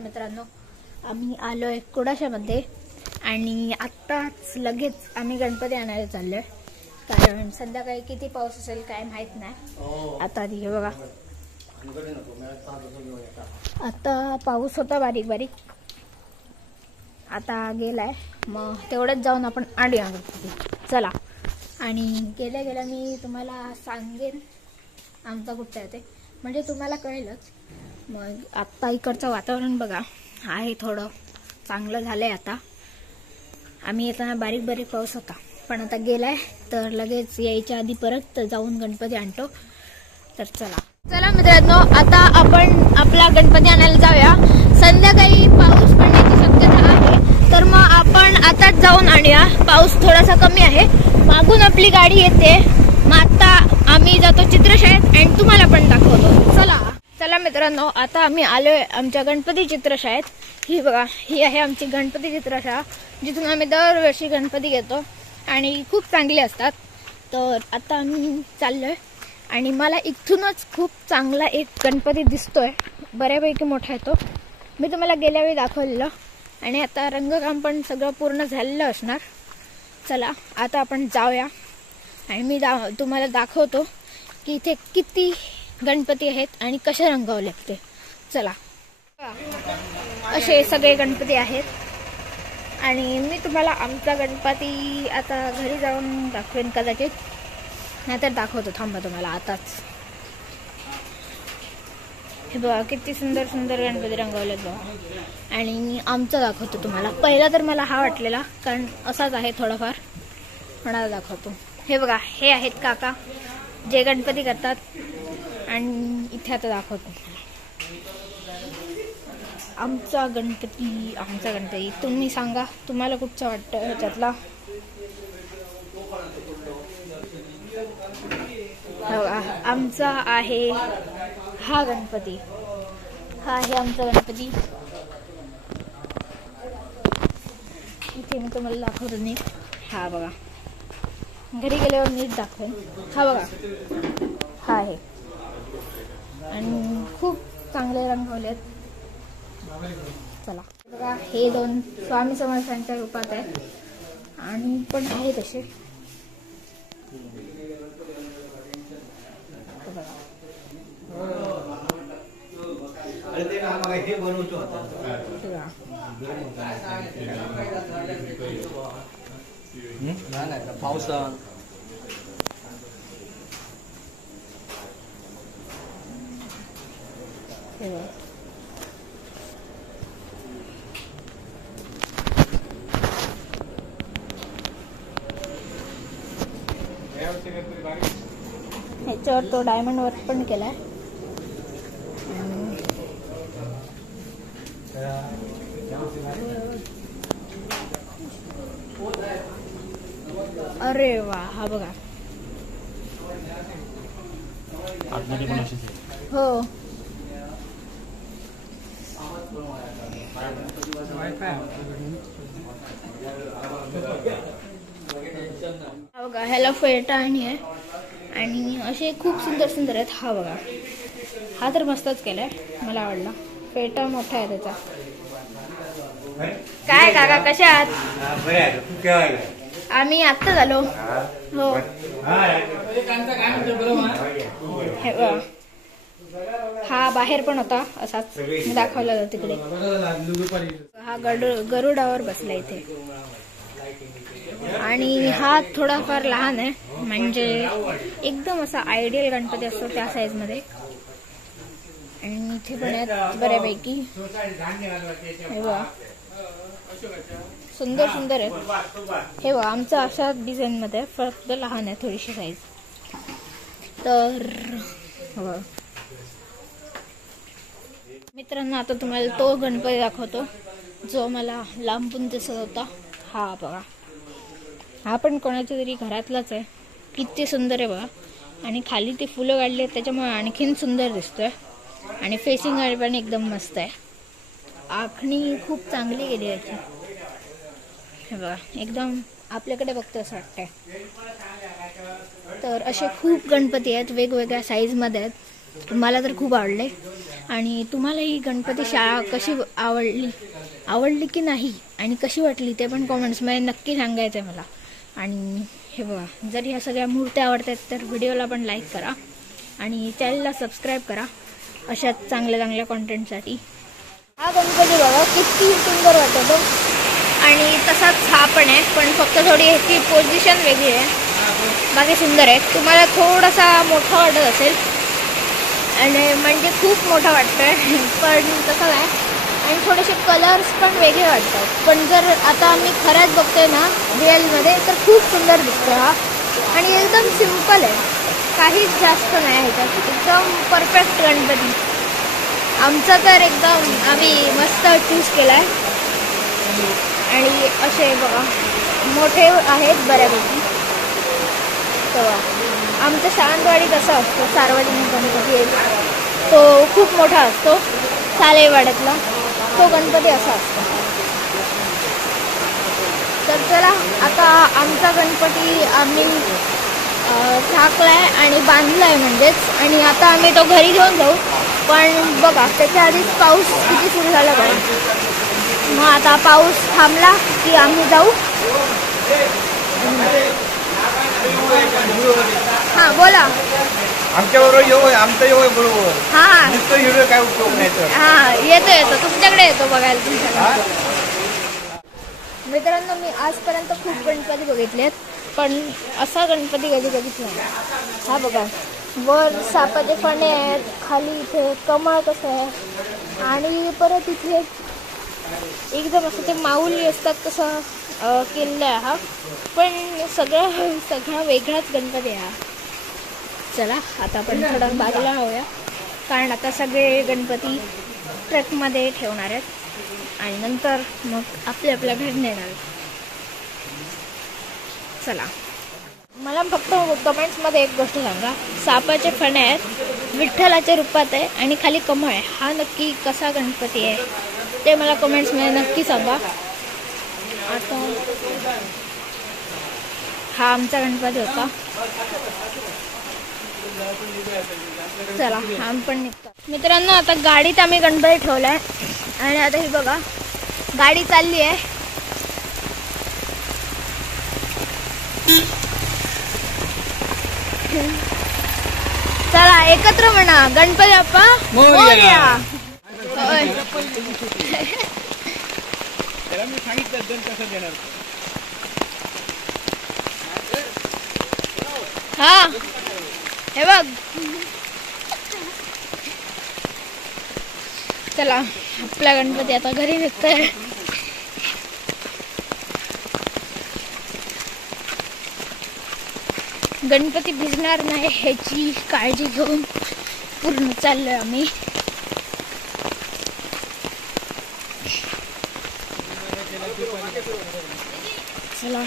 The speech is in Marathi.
नमस्कार मित्रांनो, आम्ही आलोय कुडाशामध्ये आणि आत्ताच लगेच आम्ही गणपती आणायला चाललोय. कारण संध्याकाळी किती पाऊस असेल काय माहित नाही. आता हे बघा, आता पाऊस होता बारीक बारीक, आता गेलाय. मग तेवढंच जाऊन आपण आणूया गणपती. चला. आणि गेल्या गेल्या मी तुम्हाला सांगेन आमचा कुठे आहे ते, म्हणजे तुम्हाला कळेलच. मग आत्ता इकडचं वातावरण बघा, आहे थोडं चांगलं झालंय. आता आम्ही येताना बारीक बारीक पाऊस होता, पण आता गेलाय. तर लगेच यायच्या आधी परत जाऊन गणपती आणतो. तर चला मित्रांनो, आता आपण आपला गणपती आणायला जाऊया. संध्याकाळी पाऊस पडण्याची शक्यता आहे, तर मग आपण आताच जाऊन आणूया. पाऊस थोडासा कमी आहे, मागून आपली गाडी येते. मग आता आम्ही जातो चित्रशाळेत आणि तुम्हाला पण दाखवतो. चला मित्रांनो, आता आम्ही आलोय आमच्या गणपती चित्रशाळेत. ही बघा, ही आहे आमची गणपती चित्रशाळा, जिथून आम्ही दरवर्षी गणपती घेतो आणि खूप चांगले असतात. तर आता आम्ही चाललोय आणि मला इथूनच खूप चांगला एक गणपती दिसतोय, बऱ्यापैकी मोठा आहे तो. मी तुम्हाला गेल्या वेळी दाखवलेलं आणि आता रंगकाम पण सगळं पूर्ण झालेलं असणार. चला आता आपण जाऊया आणि मी तुम्हाला दाखवतो की इथे किती गणपती आहेत आणि कसे रंगवले ते. चला, असे सगळे गणपती आहेत आणि मी तुम्हाला आमचा गणपती आता घरी जाऊन दाखवेन कदाचित, नाहीतर दाखवतो. थांबा तुम्हाला आताच. हे बघा किती सुंदर सुंदर गणपती रंगवलेत बघा. आणि मी आमचा दाखवतो तुम्हाला. पहिला तर मला हा वाटलेला, कारण असाच आहे थोडाफार, पण आता दाखवतो. हे बघा, हे आहेत काका जे गणपती करतात आणि इथे आता दाखवतो आमचा गणपती. तुम्ही सांगा तुम्हाला कुठचा वाटतं ह्याच्यातला. आमचा आहे हा गणपती, हा आहे आमचा गणपती. इथे मी तुम्हाला दाखवतो नीट. हा बघा, घरी गेल्यावर नीट दाखवेन. हा बघा, हा आहे आणि खूप चांगले रंगवलेत. चला बघा, हे दोन स्वामी समर्थांच्या रूपात आहेत आणि पण आहे तसे. पावसा ह्याच्यावर तो डायमंड वर्क पण केलाय. अरे वा, हा बघा. हो, बघा ह्याला फेटा आहे आणि असे खूप सुंदर सुंदर आहेत. हा बघा, हा तर मस्तच केलाय, मला आवडला. फेटा मोठा आहे त्याचा. काय काका कशा आहात? आम्ही आत्ता झालो. हो, हे बघा, हा बाहेर पण होता असाच, मी दाखवला होता तिकडे. हा गरुडावर बसला इथे आणि हा थोडाफार लहान आहे, म्हणजे एकदम असा आयडियल गणपती असतो त्या साईज मध्ये. आणि इथे पण आहेत बऱ्यापैकी. हे बघा, सुंदर सुंदर आहेत. हे बघा, आमचा अशा डिझाईन मध्ये, फक्त लहान आहे थोडीशी साईज. तर मित्रांनो, आता तुम्हाला तो गणपती दाखवतो जो मला लांबून दिसत होता. हा बघा, हा पण कोणाच्या तरी घरातलाच आहे. किती सुंदर आहे बघा. आणि खाली ती फुलं काढली आहेत त्याच्यामुळे आणखीन सुंदर दिसतोय. आणि फेसिंग पण एकदम मस्त आहे. आखणी खूप चांगली गेली याची. हे बघा, एकदम आपल्याकडे बघतो असं वाटतंय. तर असे खूप गणपती आहेत, वेगवेगळ्या साईजमध्ये आहेत. मला तर खूप आवडले आणि तुम्हाला ही गणपती शाळा कशी आवडली की नाही आणि कशी वाटली ते पण कॉमेंट्समध्ये नक्की सांगायचं आहे मला. आणि हे बघा, जर ह्या सगळ्या मूर्त्या आवडतात तर व्हिडिओला पण लाईक करा आणि चॅनलला सबस्क्राईब करा अशाच चांगल्या कॉन्टेंटसाठी. हा गणपती बघा किती सुंदर वाटतो आणि तसाच हा पण आहे, पण फक्त थोडी ह्याची पोझिशन वेगळी आहे, बाकी सुंदर आहे. तुम्हाला थोडासा मोठा वाटत असेल आणि म्हणजे खूप मोठा वाटतोय पण तसं काय, आणि थोडेसे कलर्स पण वेगळे वाटतात. पण जर आता आम्ही खरंच बघतोय ना रिअलमध्ये तर खूप सुंदर दिसतो हा आणि एकदम सिम्पल आहे, काहीच जास्त नाही ह्याच्यात, एकदम परफेक्ट गणपती. आमचा तर एकदम आम्ही मस्त चूज केला आहे आणि असे बघा मोठे आहेत बऱ्यापैकी. तेव्हा आमचं सावंतवाडीत असा असतो सार्वजनिक गणपती, तो खूप मोठा असतो सालेवाड्यातला, तो गणपती असा असतो. तर चला आता आमचा गणपती आम्ही झाकलाय आणि बांधलाय म्हणजेच, आणि आता आम्ही तो घरी घेऊन जाऊ. पण बघा त्याच्या आधीच पाऊस किती सुरू झाला बघा. मग आता पाऊस थांबला की आम्ही जाऊ. हा बोला. आमच्याबरोबर येऊ बरोबर. हा नुसतं काय उपयोग नाही तर. हा येतो तुमच्याकडे येतो बघायला तुमच्याकडे. मित्रांनो, मी आजपर्यंत खूप गणपती बघितलेत पण असा गणपती कधी बघितला नाही. हा बघा, वर सापाचे फणे आहेत, खाली इथे कमळ कसं आहे आणि परत इथे एकदम असं ते माऊली असतात तसं केलेलं आहे हा. पण सगळा वेगळाच गणपती आहे हा. चला आता आपण थोडं बाजूला राहूया, कारण आता सगळे गणपती ट्रकमध्ये ठेवणार आहेत आणि नंतर मग आपल्या घरी नेणार आहेत. चला, मला फक्त कमेंट्समध्ये एक गोष्ट सांगा, सापाचे फणे आहेत, विठ्ठलाच्या रूपात आहे आणि खाली कमळ आहे, हा नक्की कसा गणपती आहे ते मला कमेंट्समध्ये नक्की सांगा. आता हा आमचा गणपती होता. चला आम्ही पण निघतो. मित्रांनो, आता गाडीत आम्ही गणपती ठेवलाय आणि आता ही बघा गाडी चालली आहे. चला एकत्र म्हणा, गणपती बाप्पा मोरया. त्याला मी सांगितलं दंड कसं देणार. हा हे बघ. चला आपला गणपती आता घरी निघतोय. गणपती भिजणार नाही ह्याची काळजी घेऊन पूर्ण चाललोय आम्ही. चला